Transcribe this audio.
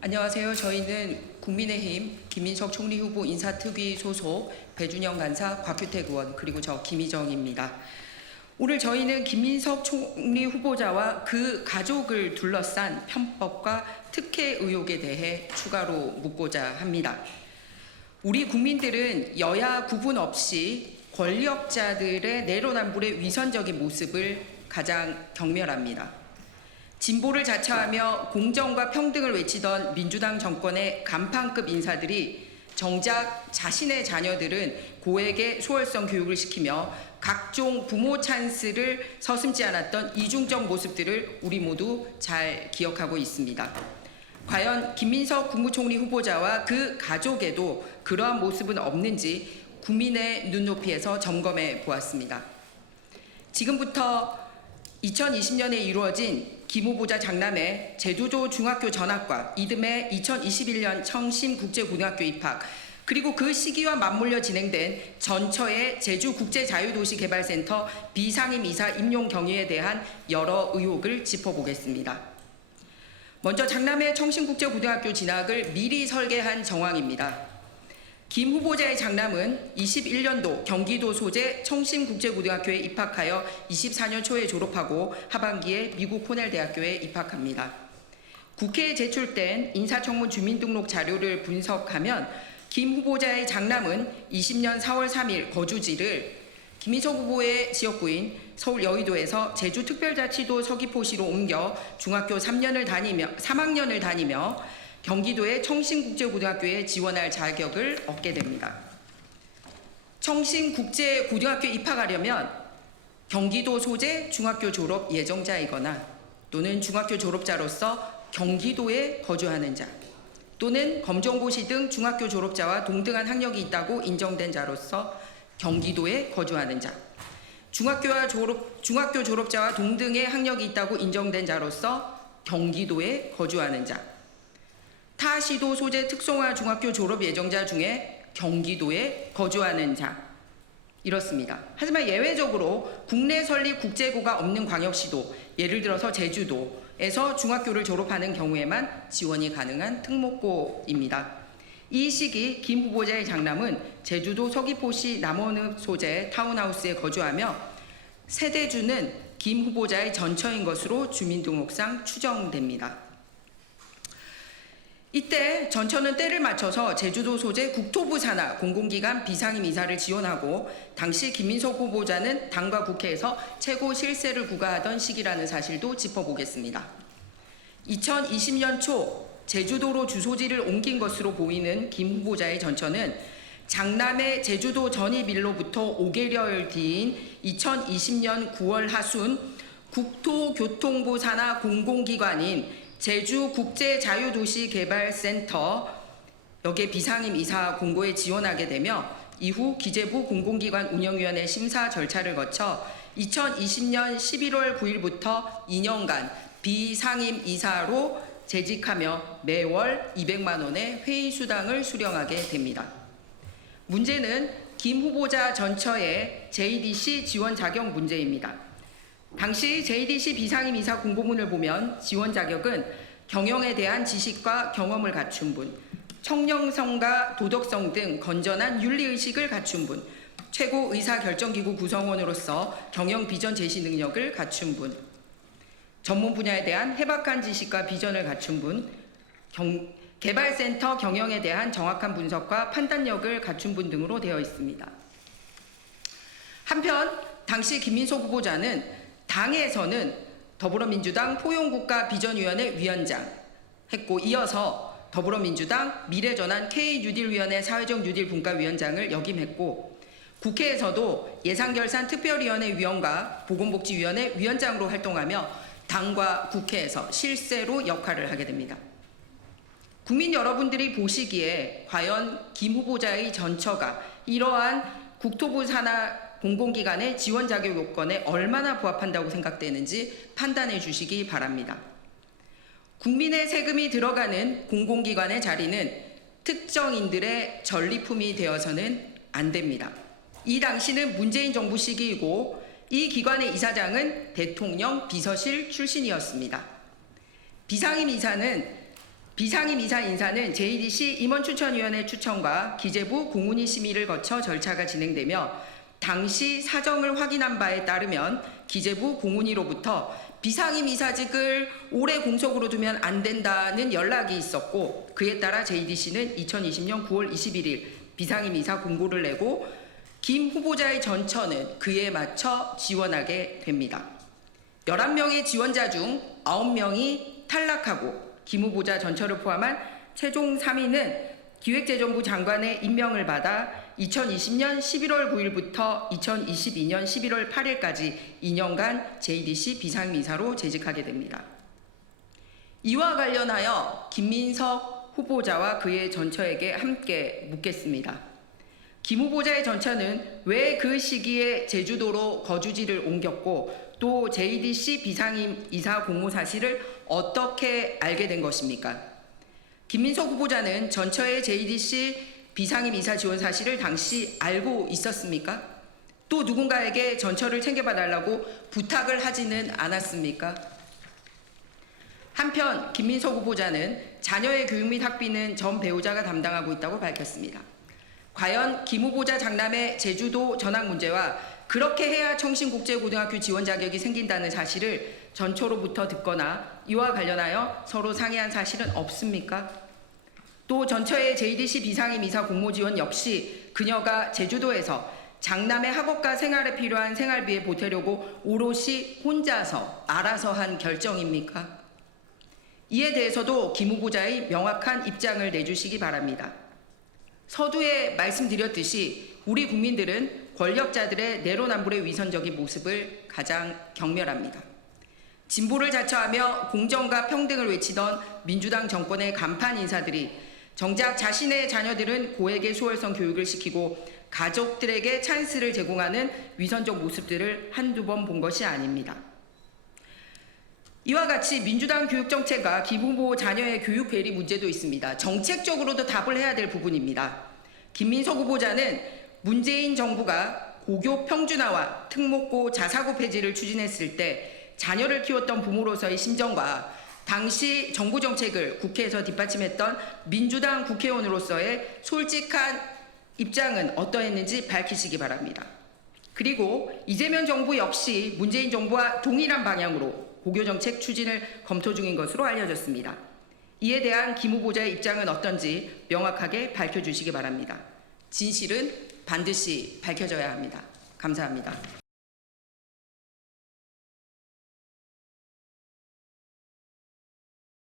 안녕하세요. 저희는 국민의힘 김민석 총리 후보 인사특위 소속 배준영 간사, 곽규택 의원, 그리고 저 김희정입니다. 오늘 저희는 김민석 총리 후보자와 그 가족을 둘러싼 편법과 특혜 의혹에 대해 추가로 묻고자 합니다. 우리 국민들은 여야 구분 없이 권력자들의 내로남불의 위선적인 모습을 가장 경멸합니다. 진보를 자처하며 공정과 평등을 외치던 민주당 정권의 간판급 인사들이 정작 자신의 자녀들은 고액의 소월성 교육을 시키며 각종 부모 찬스를 서슴지 않았던 이중적 모습들을 우리 모두 잘 기억하고 있습니다. 과연 김민석 국무총리 후보자와 그 가족에도 그러한 모습은 없는지 국민의 눈높이에서 점검해 보았습니다. 지금부터 2020년에 이루어진 김 후보자 장남의 제주도 중학교 전학과 이듬해 2021년 청심국제고등학교 입학, 그리고 그 시기와 맞물려 진행된 전처의 제주국제자유도시개발센터 비상임 이사 임용 경위에 대한 여러 의혹을 짚어보겠습니다. 먼저 장남의 청심국제고등학교 진학을 미리 설계한 정황입니다. 김 후보자의 장남은 21년도 경기도 소재 청심국제고등학교에 입학하여 24년 초에 졸업하고 하반기에 미국 코넬대학교에 입학합니다. 국회에 제출된 인사청문 주민등록 자료를 분석하면 김 후보자의 장남은 20년 4월 3일 거주지를 김민석 후보의 지역구인 서울 여의도에서 제주특별자치도 서귀포시로 옮겨 중학교 3학년을 다니며 경기도의 청심국제고등학교에 지원할 자격을 얻게 됩니다. 청심국제고등학교에 입학하려면 경기도 소재 중학교 졸업 예정자이거나 또는 중학교 졸업자로서 경기도에 거주하는 자 또는 검정고시 등 중학교 졸업자와 동등한 학력이 있다고 인정된 자로서 경기도에 거주하는 자, 중학교 졸업자와 동등의 학력이 있다고 인정된 자로서 경기도에 거주하는 자, 타 시도 소재 특성화 중학교 졸업 예정자 중에 경기도에 거주하는 자, 이렇습니다. 하지만 예외적으로 국내 설립 국제고가 없는 광역시도, 예를 들어서 제주도에서 중학교를 졸업하는 경우에만 지원이 가능한 특목고입니다. 이 시기 김 후보자의 장남은 제주도 서귀포시 남원읍 소재 타운하우스에 거주하며 세대주는 김 후보자의 전처인 것으로 주민등록상 추정됩니다. 이때 전처는 때를 맞춰서 제주도 소재 국토부 산하 공공기관 비상임 이사를 지원하고 당시 김민석 후보자는 당과 국회에서 최고 실세를 구가하던 시기라는 사실도 짚어보겠습니다. 2020년 초 제주도로 주소지를 옮긴 것으로 보이는 김 후보자의 전처는 장남의 제주도 전입일로부터 5개월 뒤인 2020년 9월 하순 국토교통부 산하 공공기관인 제주국제자유도시개발센터 여기에 비상임 이사 공고에 지원하게 되며 이후 기재부 공공기관 운영위원회 심사 절차를 거쳐 2020년 11월 9일부터 2년간 비상임 이사로 재직하며 매월 200만 원의 회의 수당을 수령하게 됩니다. 문제는 김 후보자 전처의 JDC 지원 자격 문제입니다. 당시 JDC 비상임 이사 공고문을 보면 지원 자격은 경영에 대한 지식과 경험을 갖춘 분, 청렴성과 도덕성 등 건전한 윤리의식을 갖춘 분, 최고 의사결정기구 구성원으로서 경영 비전 제시 능력을 갖춘 분, 전문 분야에 대한 해박한 지식과 비전을 갖춘 분, 개발센터 경영에 대한 정확한 분석과 판단력을 갖춘 분 등으로 되어 있습니다. 한편 당시 김민석 후보자는 당에서는 더불어민주당 포용국가비전위원회 위원장 했고 이어서 더불어민주당 미래전환 K뉴딜위원회 사회적 뉴딜 분과위원장을 역임했고 국회에서도 예산결산특별위원회 위원과 보건복지위원회 위원장으로 활동하며 당과 국회에서 실세로 역할을 하게 됩니다. 국민 여러분들이 보시기에 과연 김 후보자의 전처가 이러한 국토부 산하 공공기관의 지원 자격 요건에 얼마나 부합한다고 생각되는지 판단해 주시기 바랍니다. 국민의 세금이 들어가는 공공기관의 자리는 특정인들의 전리품이 되어서는 안 됩니다. 이 당시는 문재인 정부 시기이고 이 기관의 이사장은 대통령 비서실 출신이었습니다. 비상임 이사는 비상임 이사 인사는 JDC 임원추천위원회 추천과 기재부 공훈위 심의를 거쳐 절차가 진행되며 당시 사정을 확인한 바에 따르면 기재부 공훈위로부터 비상임 이사직을 오래 공석으로 두면 안 된다는 연락이 있었고, 그에 따라 JDC는 2020년 9월 21일 비상임 이사 공고를 내고 김 후보자의 전처는 그에 맞춰 지원하게 됩니다. 11명의 지원자 중 9명이 탈락하고 김 후보자 전처를 포함한 최종 3위는 기획재정부 장관의 임명을 받아 2020년 11월 9일부터 2022년 11월 8일까지 2년간 JDC 비상임이사로 재직하게 됩니다. 이와 관련하여 김민석 후보자와 그의 전처에게 함께 묻겠습니다. 김 후보자의 전처는 왜 그 시기에 제주도로 거주지를 옮겼고 또 JDC 비상임 이사 공모 사실을 어떻게 알게 된 것입니까? 김민석 후보자는 전처의 JDC 비상임 이사 지원 사실을 당시 알고 있었습니까? 또 누군가에게 전처를 챙겨봐달라고 부탁을 하지는 않았습니까? 한편 김민석 후보자는 자녀의 교육 및 학비는 전 배우자가 담당하고 있다고 밝혔습니다. 과연 김 후보자 장남의 제주도 전학 문제와 그렇게 해야 청신국제고등학교 지원 자격이 생긴다는 사실을 전처로부터 듣거나 이와 관련하여 서로 상의한 사실은 없습니까? 또 전처의 JDC 비상임 이사 공모 지원 역시 그녀가 제주도에서 장남의 학업과 생활에 필요한 생활비에 보태려고 오롯이 혼자서 알아서 한 결정입니까? 이에 대해서도 김 후보자의 명확한 입장을 내주시기 바랍니다. 서두에 말씀드렸듯이 우리 국민들은 권력자들의 내로남불의 위선적인 모습을 가장 경멸합니다. 진보를 자처하며 공정과 평등을 외치던 민주당 정권의 간판 인사들이 정작 자신의 자녀들은 고액의 수월성 교육을 시키고 가족들에게 찬스를 제공하는 위선적 모습들을 한두 번 본 것이 아닙니다. 이와 같이 민주당 교육정책과 김 후보 자녀의 교육 괴리 문제도 있습니다. 정책적으로도 답을 해야 될 부분입니다. 김민석 후보자는 문재인 정부가 고교 평준화와 특목고 자사고 폐지를 추진했을 때 자녀를 키웠던 부모로서의 심정과 당시 정부 정책을 국회에서 뒷받침했던 민주당 국회의원으로서의 솔직한 입장은 어떠했는지 밝히시기 바랍니다. 그리고 이재명 정부 역시 문재인 정부와 동일한 방향으로 고교 정책 추진을 검토 중인 것으로 알려졌습니다. 이에 대한 김 후보자의 입장은 어떤지 명확하게 밝혀주시기 바랍니다. 진실은 반드시 밝혀져야 합니다. 감사합니다.